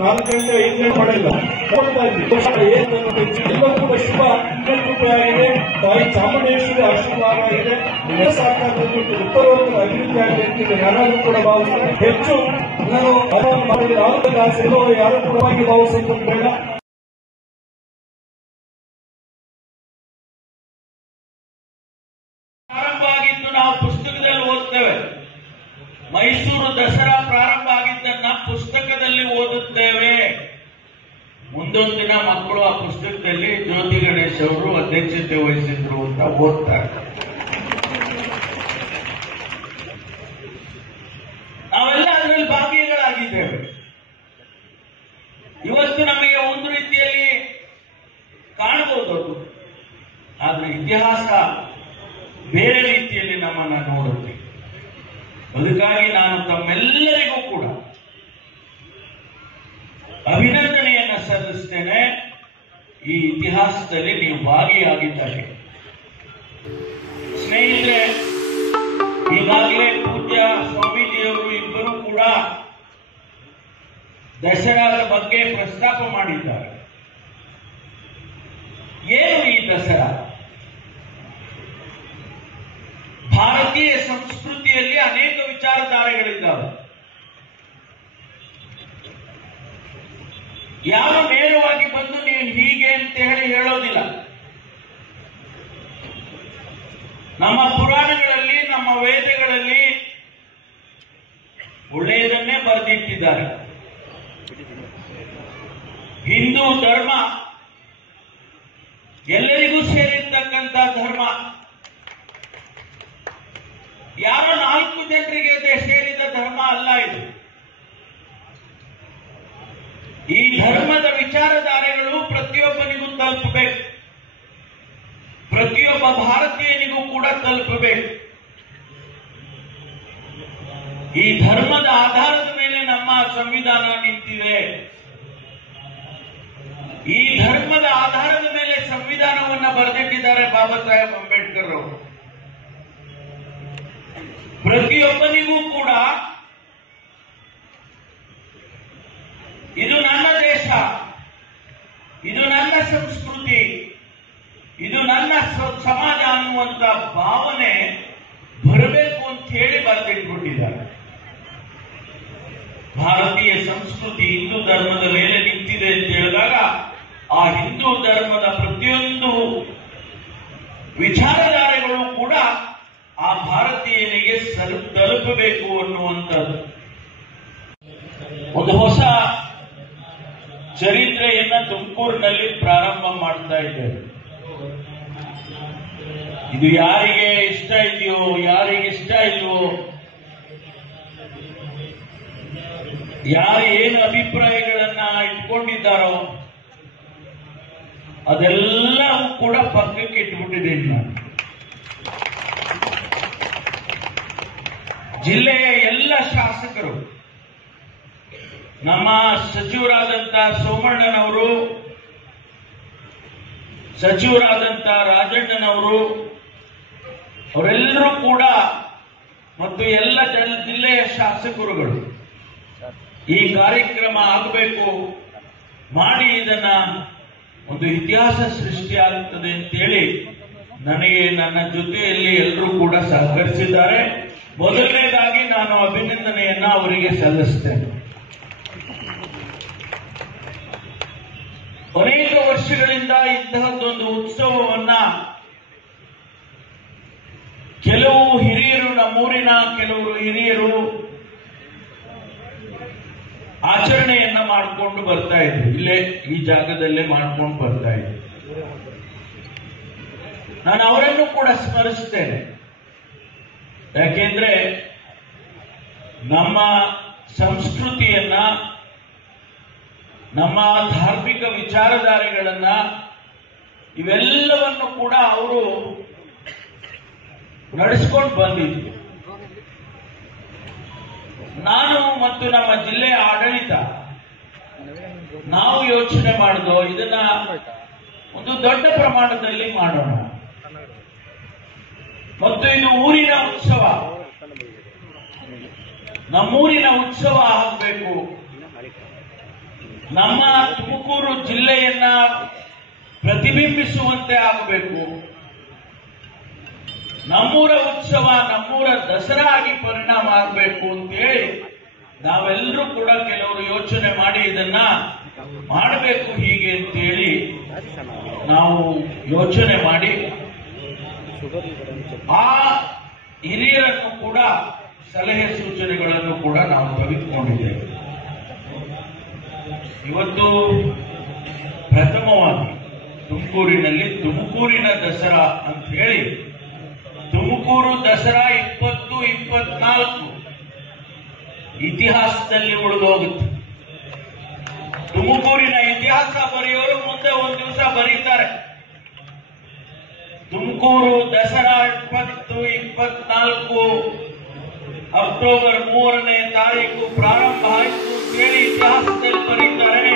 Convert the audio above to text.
4 ಗಂಟೆ 5 ಗಂಟೆ ಮಾಡಿಲ್ಲ ಎಲ್ಲವೂ ಕೂಡ ಶುಭ ಆಗಿದೆ. ತಾಯಿ ಚಾಮುಂಡೇಶ್ವರಿ ಆಶೀರ್ವಾದ ಇದೆ. ಸಾಕಾಗಬೇಕು, ಉತ್ತರೋತ್ತರ ಅಭಿವೃದ್ಧಿ ಆಗಬೇಕು. ಯಾರಾದ್ರೂ ಕೂಡ ಭಾವಿಸ್ತಾರೆ ಹೆಚ್ಚು ನಾನು ಮಾಡಿದ ಯಾರು ಕೂಡ ಭಾವಿಸೋದು ಬೇಡ. ಪ್ರಾರಂಭ ಆಗಿದ್ದು ನಾವು ಪುಸ್ತಕದಲ್ಲಿ ಓದ್ತೇವೆ. ಮೈಸೂರು ದಸರಾ ಪ್ರಾರಂಭ ಆಗಿದ್ದನ್ನ ಪುಸ್ತಕದಲ್ಲಿ ಓದುತ್ತೇವೆ. ಮುಂದೊಂದು ದಿನ ಮಕ್ಕಳು ಆ ಪುಸ್ತಕದಲ್ಲಿ ಜ್ಯೋತಿ ಗಣೇಶ್ ಅವರು ಅಧ್ಯಕ್ಷತೆ ವಹಿಸಿದ್ರು ಅಂತ ಓದ್ತಾರೆ. ನಾವೆಲ್ಲ ಅದರಲ್ಲಿ ಭಾಗಿಗಳಾಗಿದ್ದೇವೆ. ಇವತ್ತು ನಮಗೆ ಒಂದು ರೀತಿಯಲ್ಲಿ ಕಾಣಬಹುದು ಅದು, ಆದ್ರೆ ಇತಿಹಾಸ ಬೇರೆ ರೀತಿಯಲ್ಲಿ ನಮ್ಮನ್ನ ನೋಡುತ್ತೆ. ಅದಕ್ಕಾಗಿ ನಾನು ತಮ್ಮೆಲ್ಲರಿಗೂ ಕೂಡ ಅಭಿನಂದನೆಯನ್ನ ಸಲ್ಲಿಸ್ತೇನೆ. ಈ ಇತಿಹಾಸದಲ್ಲಿ ನೀವು ಭಾಗಿಯಾಗಿದ್ದಾರೆ. ಸ್ನೇಹಿತರೆ, ಈಗಾಗಲೇ ಪೂಜ್ಯ ಸ್ವಾಮೀಜಿಯವರು ಇಬ್ಬರು ಕೂಡ ದಸರಾದ ಬಗ್ಗೆ ಪ್ರಸ್ತಾಪ ಮಾಡಿದ್ದಾರೆ. ಏನು ಈ ದಸರಾ? ಭಾರತೀಯ ಸಂಸ್ಕೃತಿಯಲ್ಲಿ ಅನೇಕ ವಿಚಾರಧಾರೆಗಳಿದ್ದಾವೆ. ಯಾರು ನೇರವಾಗಿ ಬಂದು ನೀವು ಹೀಗೆ ಅಂತ ಹೇಳೋದಿಲ್ಲ. ನಮ್ಮ ಪುರಾಣಗಳಲ್ಲಿ, ನಮ್ಮ ವೇದಗಳಲ್ಲಿ ಒಳ್ಳೆಯದನ್ನೇ ಬರೆದಿಟ್ಟಿದ್ದಾರೆ. ಹಿಂದೂ ಧರ್ಮ ಎಲ್ಲರಿಗೂ ಸೇರಿರ್ತಕ್ಕಂಥ ಧರ್ಮ. ಯಾರೋ 4 ಜನರಿಗೆ ಸೇರಿದ ಧರ್ಮ ಅಲ್ಲ ಇದು. ಈ ಧರ್ಮದ ವಿಚಾರಧಾರೆಗಳು ಪ್ರತಿಯೊಬ್ಬನಿಗೂ ತಲುಪಬೇಕು, ಪ್ರತಿಯೊಬ್ಬ ಭಾರತೀಯನಿಗೂ ಕೂಡ ತಲುಪಬೇಕು. ಈ ಧರ್ಮದ ಆಧಾರದ ಮೇಲೆ ನಮ್ಮ ಸಂವಿಧಾನ ನಿಂತಿದೆ. ಈ ಧರ್ಮದ ಆಧಾರದ ಮೇಲೆ ಸಂವಿಧಾನವನ್ನು ಬರೆದಿಟ್ಟಿದ್ದಾರೆ ಬಾಬಾ ಸಾಹೇಬ್ ಅಂಬೇಡ್ಕರ್ ಅವರು. ಪ್ರತಿಯೊಬ್ಬನಿಗೂ ಕೂಡ ಇದು ನನ್ನ ದೇಶ, ಇದು ನನ್ನ ಸಂಸ್ಕೃತಿ, ಇದು ನನ್ನ ಸಮಾಜ ಅನ್ನುವಂತ ಭಾವನೆ ಬರಬೇಕು ಅಂತ ಹೇಳಿ ಬರೆದಿಟ್ಬಿಟ್ಟಿದ್ದಾರೆ. ಭಾರತೀಯ ಸಂಸ್ಕೃತಿ ಹಿಂದೂ ಧರ್ಮದ ಮೇಲೆ ನಿಂತಿದೆ ಅಂತ ಹೇಳಿದಾಗ ಆ ಹಿಂದೂ ಧರ್ಮದ ಪ್ರತಿಯೊಂದು ವಿಚಾರಧಾರೆಗಳು ಕೂಡ ಆ ಭಾರತೀಯನಿಗೆ ತಲುಪಬೇಕು ಅನ್ನುವಂಥದ್ದು. ಒಂದು ಹೊಸ ಚರಿತ್ರೆಯನ್ನ ತುಮಕೂರಿನಲ್ಲಿ ಪ್ರಾರಂಭ ಮಾಡ್ತಾ ಇದ್ದೇವೆ. ಇದು ಯಾರಿಗೆ ಇಷ್ಟ ಇದೆಯೋ, ಯಾರಿಗೆ ಇಷ್ಟ ಇಲ್ವೋ, ಯಾರು ಏನು ಅಭಿಪ್ರಾಯಗಳನ್ನ ಇಟ್ಕೊಂಡಿದ್ದಾರೋ ಅದೆಲ್ಲವೂ ಕೂಡ ಪಕ್ಕಕ್ಕೆ ಇಟ್ಬಿಟ್ಟಿದ್ದೀನಿ ನಾನು. ಜಿಲ್ಲೆಯ ಎಲ್ಲ ಶಾಸಕರು, ನಮ್ಮ ಸಚಿವರಾದಂತ ಸೋಮಣ್ಣನವರು, ಸಚಿವರಾದಂತ ರಾಜಣ್ಣನವರು, ಅವರೆಲ್ಲರೂ ಕೂಡ ಮತ್ತು ಎಲ್ಲ ಜಿಲ್ಲೆಯ ಶಾಸಕರುಗಳು ಈ ಕಾರ್ಯಕ್ರಮ ಆಗಬೇಕು, ಮಾಡಿ ಇದನ್ನ ಒಂದು ಇತಿಹಾಸ ಸೃಷ್ಟಿಯಾಗುತ್ತದೆ ಅಂತೇಳಿ ನನಗೆ ನನ್ನ ಜೊತೆಯಲ್ಲಿ ಎಲ್ಲರೂ ಕೂಡ ಸಹಕರಿಸಿದ್ದಾರೆ. ಮೊದಲನೇದಾಗಿ ನಾನು ಅಭಿನಂದನೆಯನ್ನ ಅವರಿಗೆ ಸಲ್ಲಿಸ್ತೇನೆ. ಅನೇಕ ವರ್ಷಗಳಿಂದ ಇಂತಹದ್ದೊಂದು ಉತ್ಸವವನ್ನ ಕೆಲವು ಹಿರಿಯರು, ನಮ್ಮೂರಿನ ಕೆಲವರು ಹಿರಿಯರು ಆಚರಣೆಯನ್ನ ಮಾಡಿಕೊಂಡು ಬರ್ತಾ ಇದ್ರು. ಇಲ್ಲೇ ಈ ಜಾಗದಲ್ಲೇ ಮಾಡ್ಕೊಂಡು ಬರ್ತಾ ಇದ್ರು. ನಾನು ಅವರನ್ನು ಕೂಡ ಸ್ಮರಿಸ್ತೇನೆ. ಯಾಕೆಂದ್ರೆ ನಮ್ಮ ಸಂಸ್ಕೃತಿಯನ್ನ, ನಮ್ಮ ಧಾರ್ಮಿಕ ವಿಚಾರಧಾರೆಗಳನ್ನ, ಇವೆಲ್ಲವನ್ನು ಕೂಡ ಅವರು ನಡೆಸಿಕೊಂಡು ಬಂದಿದ್ರು. ನಾನು ಮತ್ತು ನಮ್ಮ ಜಿಲ್ಲೆಯ ಆಡಳಿತ ನಾವು ಯೋಚನೆ ಮಾಡಿದೋ ಇದನ್ನ ಒಂದು ದೊಡ್ಡ ಪ್ರಮಾಣದಲ್ಲಿ ಮಾಡೋಣ ಮತ್ತು ಇದು ಊರಿನ ಉತ್ಸವ, ನಮ್ಮೂರಿನ ಉತ್ಸವ ಆಗಬೇಕು. ನಮ್ಮ ತುಮಕೂರು ಜಿಲ್ಲೆಯನ್ನ ಪ್ರತಿಬಿಂಬಿಸುವಂತೆ ಆಗಬೇಕು. ನಮ್ಮೂರ ಉತ್ಸವ ನಮ್ಮೂರ ದಸರಾ ಆಗಿ ಪರಿಣಾಮ ಆಗಬೇಕು ಅಂತೇಳಿ ನಾವೆಲ್ಲರೂ ಕೂಡ ಕೆಲವರು ಯೋಚನೆ ಮಾಡಿ ಇದನ್ನ ಮಾಡಬೇಕು ಹೀಗೆ ಅಂತೇಳಿ ನಾವು ಯೋಚನೆ ಮಾಡಿ ಆ ಹಿರಿಯರನ್ನು ಕೂಡ ಸಲಹೆ ಸೂಚನೆಗಳನ್ನು ಕೂಡ ನಾವು ತೆಗೆದುಕೊಂಡಿದ್ದೇವೆ. ಇವತ್ತು ಪ್ರಥಮವಾಗಿ ತುಮಕೂರಿನ ದಸರಾ ಅಂತ ಹೇಳಿ ತುಮಕೂರು ದಸರಾ 2024 ಇತಿಹಾಸದಲ್ಲಿ ಉಳಿದೋಗುತ್ತೆ. ತುಮಕೂರಿನ ಇತಿಹಾಸ ಬರೆಯೋರು ಮುಂದೆ ಒಂದು ದಿವಸ ಬರೀತಾರೆ. ತುಮಕೂರು ದಸರಾ 2024 ಅಕ್ಟೋಬರ್ 3ನೇ ತಾರೀಕು ಪ್ರಾರಂಭ ಆಯಿತು ಅಂತೇಳಿ ಇತಿಹಾಸದಲ್ಲಿ ಬರೀತಾರೆ.